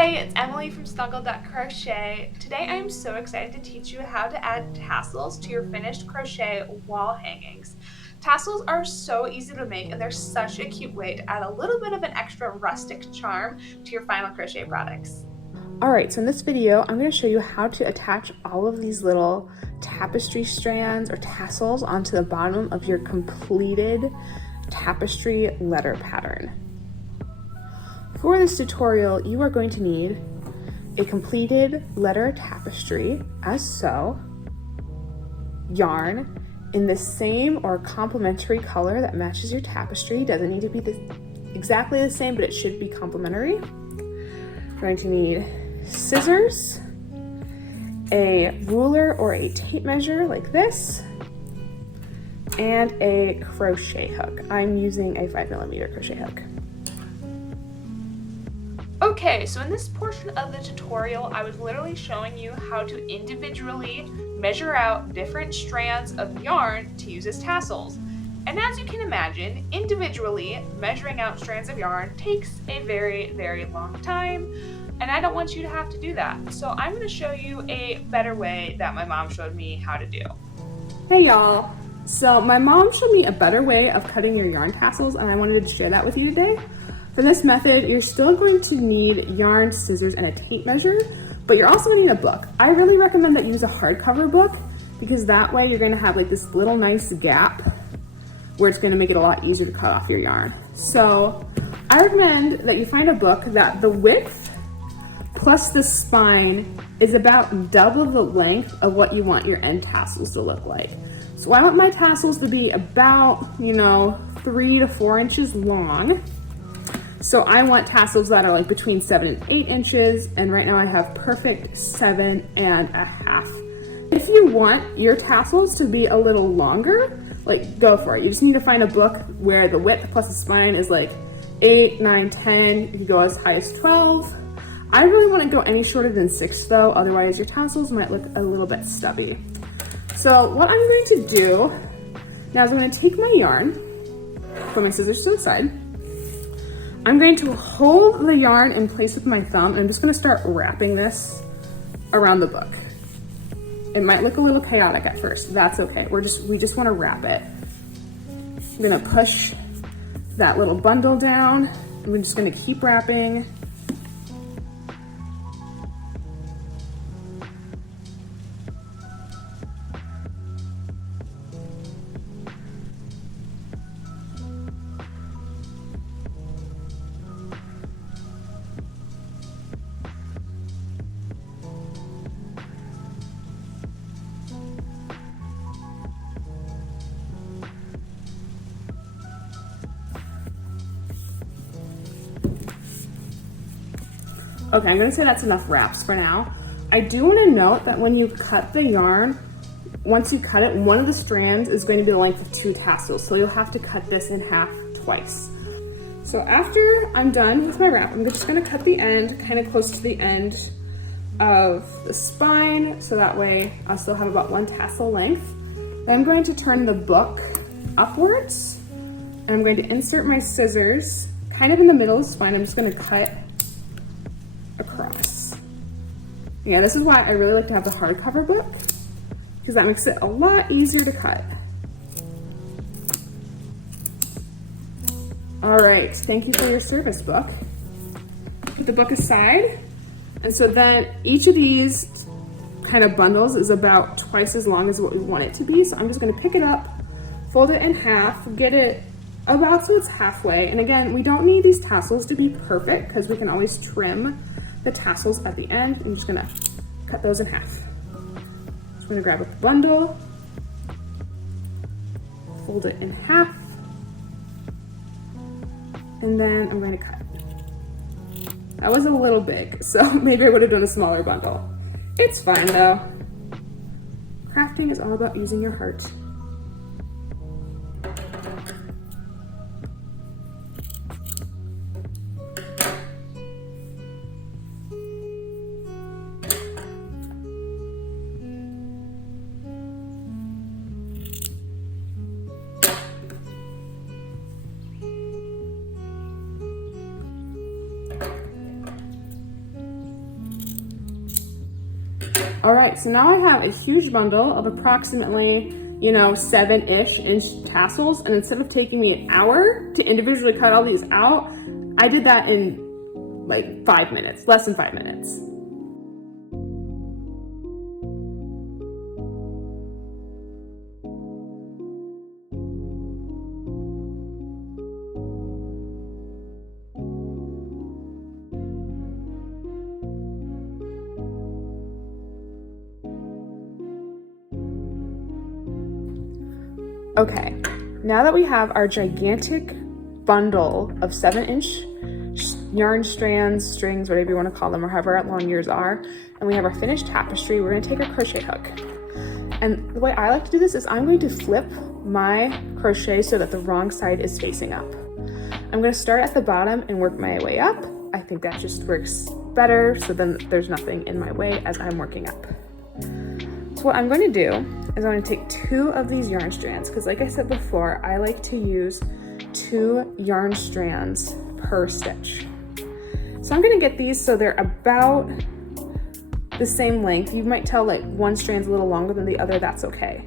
Hi, it's Emily from Snuggle.Crochet. Today I am so excited to teach you how to add tassels to your finished crochet wall hangings. Tassels are so easy to make and they're such a cute way to add a little bit of an extra rustic charm to your final crochet products. Alright, so in this video, I'm going to show you how to attach all of these little tapestry strands or tassels onto the bottom of your completed tapestry letter pattern. For this tutorial, you are going to need a completed letter tapestry, as so, yarn in the same or complementary color that matches your tapestry. Doesn't need to be exactly the same, but it should be complementary. You're going to need scissors, a ruler or a tape measure like this, and a crochet hook. I'm using a 5mm crochet hook. Okay, so in this portion of the tutorial, I was literally showing you how to individually measure out different strands of yarn to use as tassels. And as you can imagine, individually measuring out strands of yarn takes a very, very long time, and I don't want you to have to do that. So I'm going to show you a better way that my mom showed me how to do. Hey y'all! So my mom showed me a better way of cutting your yarn tassels, and I wanted to share that with you today. For this method, you're still going to need yarn, scissors, and a tape measure, but you're also going to need a book. I really recommend that you use a hardcover book, because that way you're going to have like this little nice gap where it's going to make it a lot easier to cut off your yarn. So I recommend that you find a book that the width plus the spine is about double the length of what you want your end tassels to look like. So I want my tassels to be about, 3 to 4 inches long. So I want tassels that are like between 7 and 8 inches, and right now I have perfect 7.5. If you want your tassels to be a little longer, like go for it. You just need to find a book where the width plus the spine is like 8, 9, 10. You can go as high as 12. I really want to go any shorter than 6 though, otherwise your tassels might look a little bit stubby. So what I'm going to do now is I'm going to take my yarn, put my scissors to the side. I'm going to hold the yarn in place with my thumb, and I'm just going to start wrapping this around the book. It might look a little chaotic at first. That's okay. We just want to wrap it. I'm going to push that little bundle down, and we're just going to keep wrapping. Okay, I'm gonna say that's enough wraps for now. I do wanna note that when you cut the yarn, once you cut it, one of the strands is going to be the length of 2 tassels, so you'll have to cut this in half twice. So after I'm done with my wrap, I'm just gonna cut the end kind of close to the end of the spine, so that way I'll still have about 1 tassel length. Then I'm going to turn the book upwards, and I'm going to insert my scissors kind of in the middle of the spine. I'm just gonna cut across. Yeah, this is why I really like to have the hardcover book, because that makes it a lot easier to cut. All right, thank you for your service book. Put the book aside, and so then each of these kind of bundles is about twice as long as what we want it to be. So I'm just going to pick it up, fold it in half, get it about so it's halfway. And again, we don't need these tassels to be perfect because we can always trim the tassels at the end. I'm just gonna cut those in half. Just gonna grab a bundle, fold it in half, and then I'm gonna cut. That was a little big, so maybe I would have done a smaller bundle. It's fine though. Crafting is all about using your heart. All right, so now I have a huge bundle of approximately, 7-ish inch tassels. And instead of taking me an hour to individually cut all these out, I did that in like 5 minutes, less than 5 minutes. Okay, now that we have our gigantic bundle of 7-inch yarn strands, strings, whatever you want to call them, or however long yours are, and we have our finished tapestry, we're going to take our crochet hook. And the way I like to do this is I'm going to flip my crochet so that the wrong side is facing up. I'm going to start at the bottom and work my way up. I think that just works better, so then there's nothing in my way as I'm working up. So what I'm going to do is I'm going to take 2 of these yarn strands, because like I said before, I like to use 2 yarn strands per stitch. So I'm going to get these so they're about the same length. You might tell like one strand's a little longer than the other, that's okay.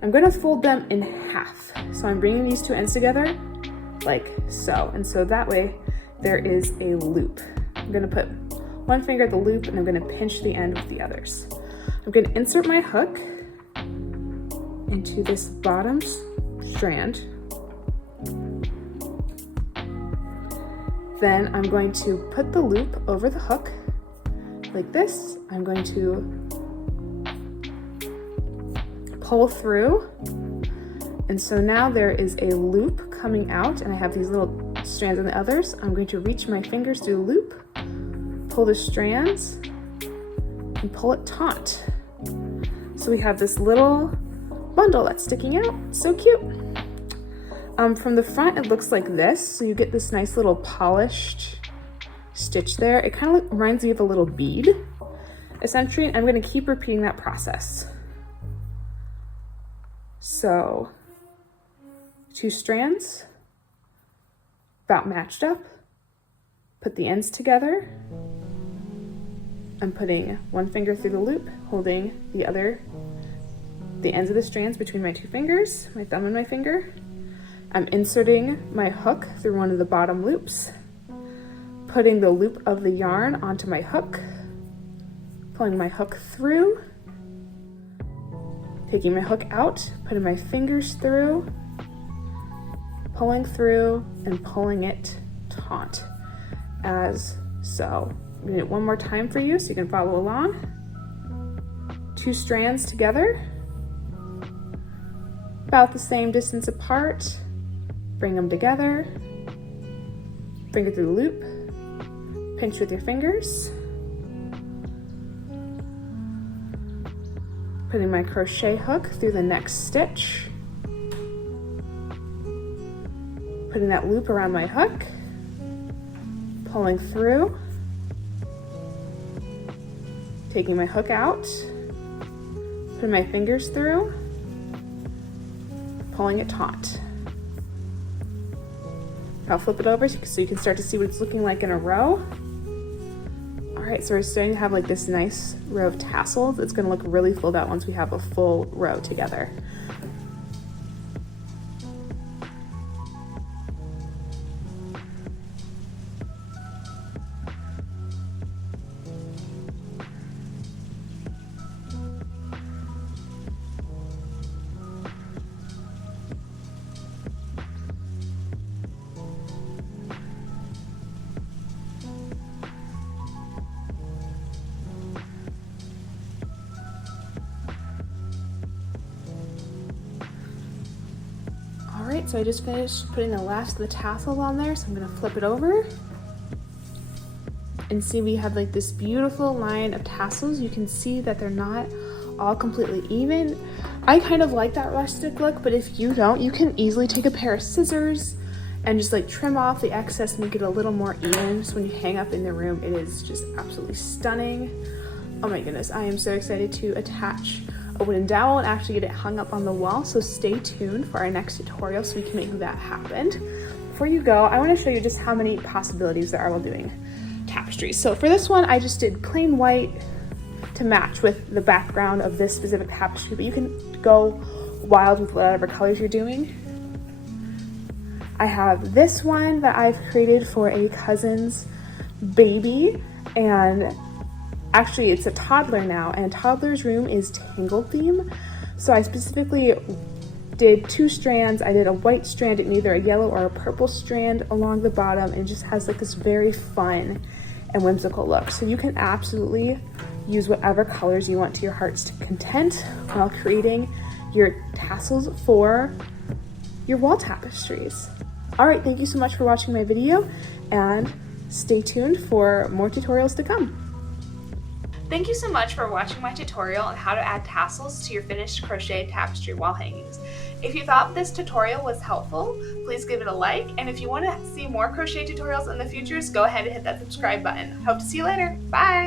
I'm going to fold them in half. So I'm bringing these 2 ends together like so, and so that way there is a loop. I'm going to put one finger at the loop and I'm going to pinch the end with the others. I'm going to insert my hook into this bottom strand. Then I'm going to put the loop over the hook like this. I'm going to pull through. And so now there is a loop coming out and I have these little strands on the others. I'm going to reach my fingers through the loop, pull the strands, and pull it taut. So we have this little bundle that's sticking out. So cute. From the front, it looks like this. So you get this nice little polished stitch there. It kind of reminds me of a little bead, essentially. And I'm going to keep repeating that process. So 2 strands, about matched up. Put the ends together. I'm putting one finger through the loop, holding the ends of the strands between my 2 fingers, my thumb and my finger. I'm inserting my hook through one of the bottom loops, putting the loop of the yarn onto my hook, pulling my hook through, taking my hook out, putting my fingers through, pulling through, and pulling it taut, as so. I'm gonna do it one more time for you so you can follow along. 2 strands together, about the same distance apart. Bring them together, bring it through the loop, pinch with your fingers, putting my crochet hook through the next stitch, putting that loop around my hook, pulling through, taking my hook out, putting my fingers through, pulling it taut. I'll flip it over so you can start to see what it's looking like in a row. All right, so we're starting to have like this nice row of tassels. It's gonna look really filled out once we have a full row together. All right, so I just finished putting the last of the tassels on there, so I'm gonna flip it over and see we have like this beautiful line of tassels. You can see that they're not all completely even. I kind of like that rustic look, but if you don't, you can easily take a pair of scissors and just like trim off the excess, make it a little more even. So when you hang up in the room, it is just absolutely stunning. Oh my goodness, I am so excited to attach a wooden dowel and actually get it hung up on the wall. So stay tuned for our next tutorial so we can make that happen. Before you go, I want to show you just how many possibilities there are while doing tapestries. So for this one, I just did plain white to match with the background of this specific tapestry, but you can go wild with whatever colors you're doing. I have this one that I've created for a cousin's baby, and actually it's a toddler now, and toddler's room is Tangled theme. So I specifically did 2 strands. I did a white strand and either a yellow or a purple strand along the bottom, and it just has like this very fun and whimsical look. So you can absolutely use whatever colors you want to your heart's content while creating your tassels for your wall tapestries. All right, thank you so much for watching my video, and stay tuned for more tutorials to come. Thank you so much for watching my tutorial on how to add tassels to your finished crochet tapestry wall hangings. If you thought this tutorial was helpful, please give it a like, and if you want to see more crochet tutorials in the future, go ahead and hit that subscribe button. Hope to see you later. Bye!